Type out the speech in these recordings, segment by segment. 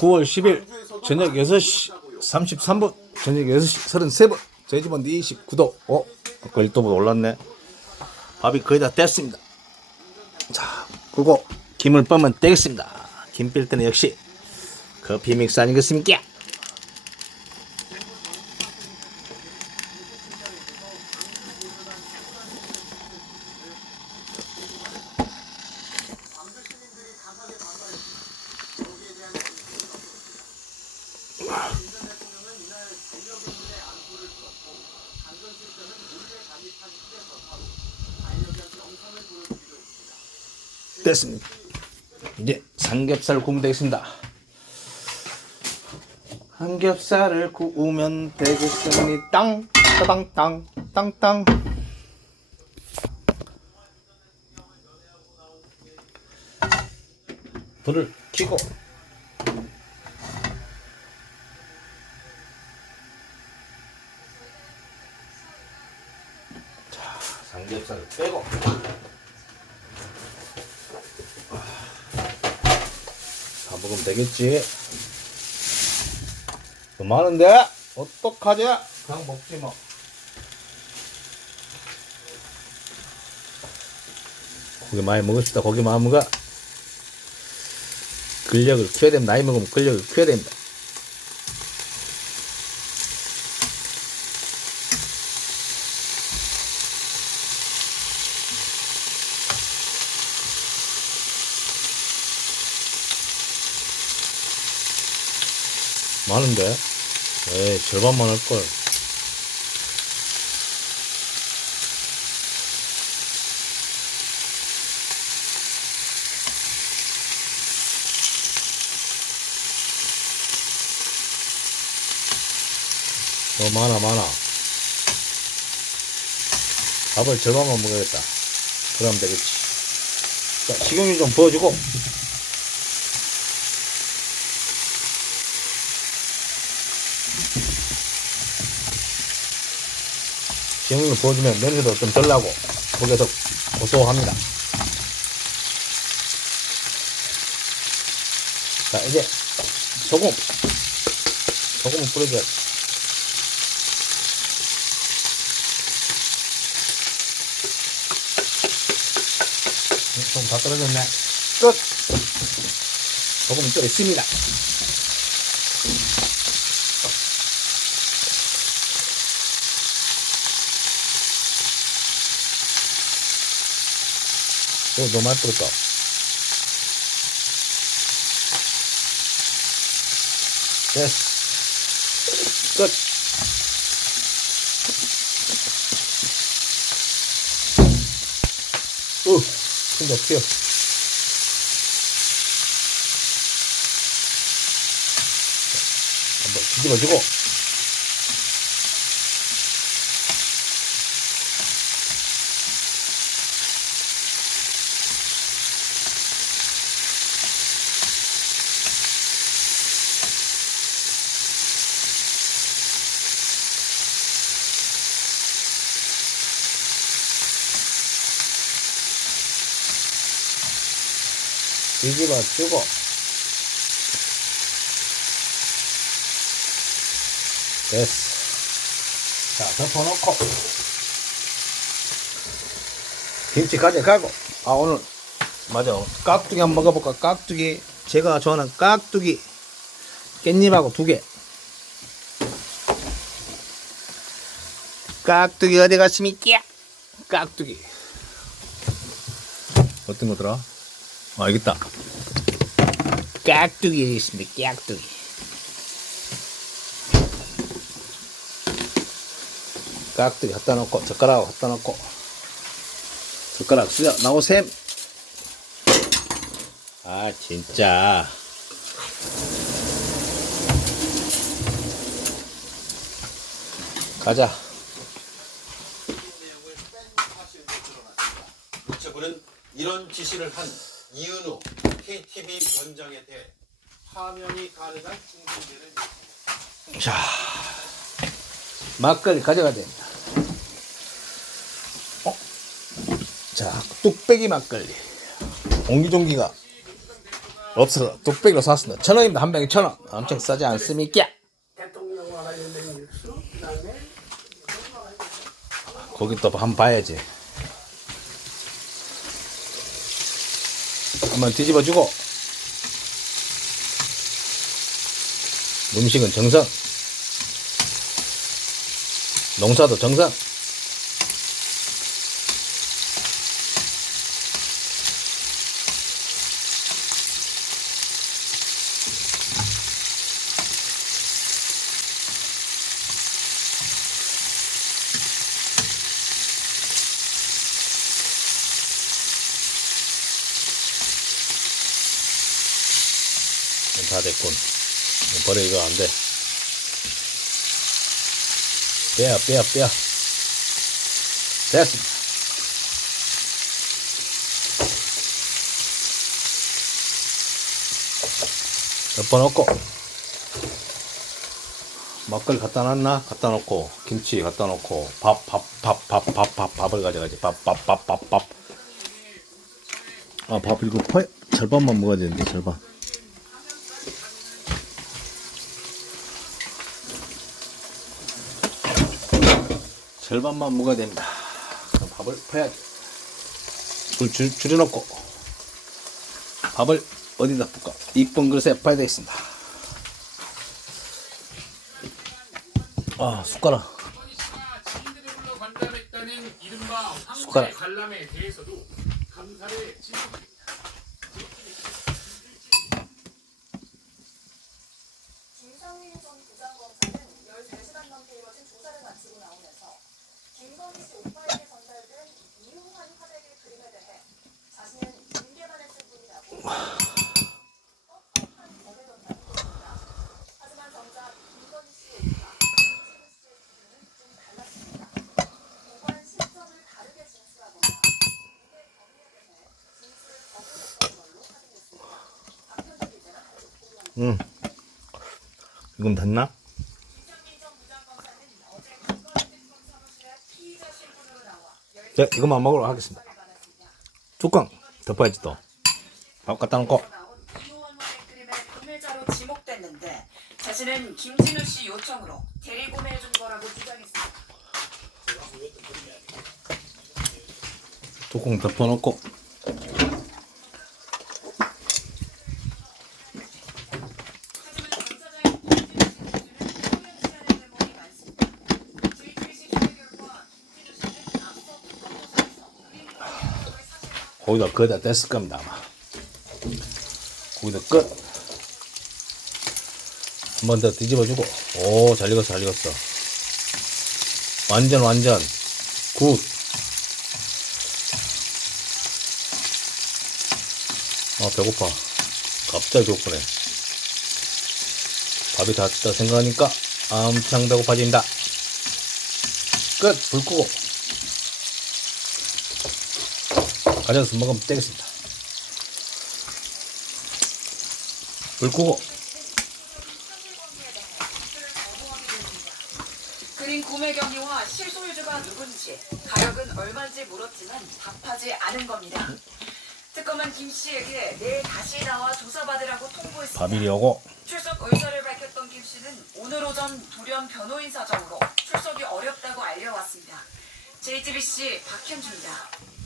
9월 10일 저녁 6시 33분 저녁 6시 33분 저희 집은 29도 어? 아까 1도보다 올랐네 밥이 거의 다 됐습니다 자 그거 김을 빻으면 되겠습니다 김 뺄 때는 역시 커피 믹스 아니겠습니까? 됐습니다. 이제 삼겹살 구우면 되겠습니다. 삼겹살을 구우면 되겠습니다. 땅, 따당, 땅, 땅, 땅. 불을 켜고 자, 삼겹살을 빼고 다 먹으면 되겠지. 더 많은데? 어떡하지? 그냥 먹지 뭐. 고기 많이 먹읍시다. 고기 먹어. 근력을 키워야 됩니다. 나이 먹으면 근력을 키워야 됩니다. 많은데? 에이, 절반만 할걸. 더 많아, 많아. 밥을 절반만 먹어야겠다. 그러면 되겠지. 자, 식용유 좀 부어주고. 기름을 부어주면 냄새도 좀 덜 나고 고기가 더 고소합니다. 자 이제 소금 소금을 뿌려줘야 돼. 좀다 떨어졌네. 끝! 소금은 또 있습니다. 오, 너무 많이 뿌렸다. 됐어. 끝. 오, 근데 어떡해요. 한번 뒤집어주고. 뒤집어 주고. 됐어. 자 덮어놓고. 김치 가져가고. 아 오늘 맞아. 깍두기 한번 먹어볼까? 깍두기. 제가 좋아하는 깍두기. 깻잎하고 두개. 깍두기 어디 갔습니까? 깍두기. 어떤 거더라 아, 알겠다. 깍두기 있습니다. 깍두기. 깍두기 갖다 놓고 젓가락 갖다 놓고 젓가락 쓰자 나오셈. 아 진짜. 가자. 이런 지시를 한 이은우 KTV 원장에 대해 파면이 가능한 중징계를 자, 막걸리 가져가야 됩니다. 어? 자, 뚝배기 막걸리. 옹기종기가 없어서 뚝배기로 샀습니다. 천 원입니다. 한 병에 천 원. 엄청 싸지 않습니까? 대통령과 관련된 뉴스, 그다음에 거기 또 한 번 봐야지. 한번 뒤집어주고. 음식은 정성. 농사도 정성. 다 됐군. 버려, 이거 안 돼. 빼야, 빼야, 빼야. 됐습니다. 덮어놓고. 막걸리 갖다 놨나? 갖다 놓고, 김치 갖다 놓고, 밥, 밥, 밥, 밥, 밥, 밥, 밥을 가져가지. 밥, 밥, 밥, 밥, 밥. 아, 밥 이거 퍼, 절반만 먹어야 되는데, 절반. 절반만 먹어야 됩니다. 그럼 밥을 퍼야지. 불 줄, 줄여놓고 밥을 어디다 붓까? 이쁜 그릇에 퍼야 되겠습니다. 아 숟가락. 숟가락. 황제 관람에 대해서도 감사를 진행합니다. 김상민 전 부장검사는 13시간 넘게 이뤄진 조사를 마치고 나오면서 김건희 씨 오빠에게 전달된 이용한 화백의 그림에 대해 자신은 인계만 했을 뿐이라고 뻔뻔한 범에 던다는 것입니다. 하지만 정작 김건희 씨의 오빠 김진우 씨의 기준은 좀 달랐습니다. 보관 실정을 다르게 진술하거나 이게 범위에 대해 진술을 거부했던 걸로 확인됐습니다. 박현준 기자가 다시 보도합니다. 응. 이건 됐나? 김상민 전 부장검사는 어제 김건희 특검 사무실에 피의자 신분으로 나와 자 이것만 먹으러 받았습니다. 뚜껑 덮어야지 또. 밥 갖다 놓고. 지목됐는데 자신은 김진우 씨 요청으로 대리 구매해 준 거라고 주장했습니다. 뚜껑 덮어놓고. 하지만 검사장인 김진우 씨 기준은 투명 시한의 대목이 많습니다. JTBC 취재 결과 김진우 씨는 앞서 특검조사에서 그림 구매 사실과 거기다 거기다 뗐을 겁니다 아마. 거기다 끝. 한 번 더 뒤집어주고. 오, 잘 익었어, 잘 익었어. 완전, 완전. 굿. 아, 배고파. 갑자기 배고프네. 밥이 다 됐다 생각하니까 엄청 배고파진다. 끝! 불 끄고. 가져서 먹으면 되겠습니다. 불 끄고. 그림 구매 경위와 실소유주가 누군지 가격은 얼마인지 물었지만 답하지 않은 겁니다. 특검은 김 씨에게 내일 다시 나와 조사받으라고 통보했습니다. 밥이 오고. 출석 의사를 밝혔던 김 씨는 오늘 오전 돌연 변호인 사정으로 출석이 어렵다고 알려왔습니다. JTBC 박현주입니다.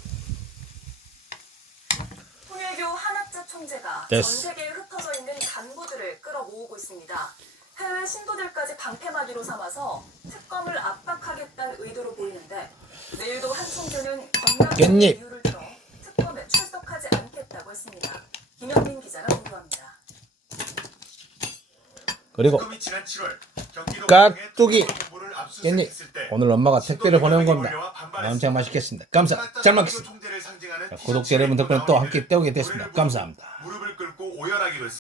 통일교 한학자 총재가 됐어. 전 세계에 흩어져 있는 간부들을 끌어모으고 있습니다. 해외 신도들까지 방패막이로 삼아서 특검을 압박하겠다는 의도로 보이는데 내일도 한 총재는 건강 깻잎. 이유를 들어 특검에 출석하지 않겠다고 했습니다. 김영민 기자가 보도합니다. 그리고 특검이 지난 7월 경기도 깍두기. 공항에 정보를 깻잎. 압수수색했을 때 오늘 엄마가 택배를 보내온 겁니다. 신도들에게 몰려와 반발했습니다. 엄청 맛있겠습니다. 감사. 잘 먹겠습니다. 구독자 여러분 덕분에 또 함께 때우게 됐습니다. 감사합니다. 무릎을 꿇고 오열하기도 했습니다.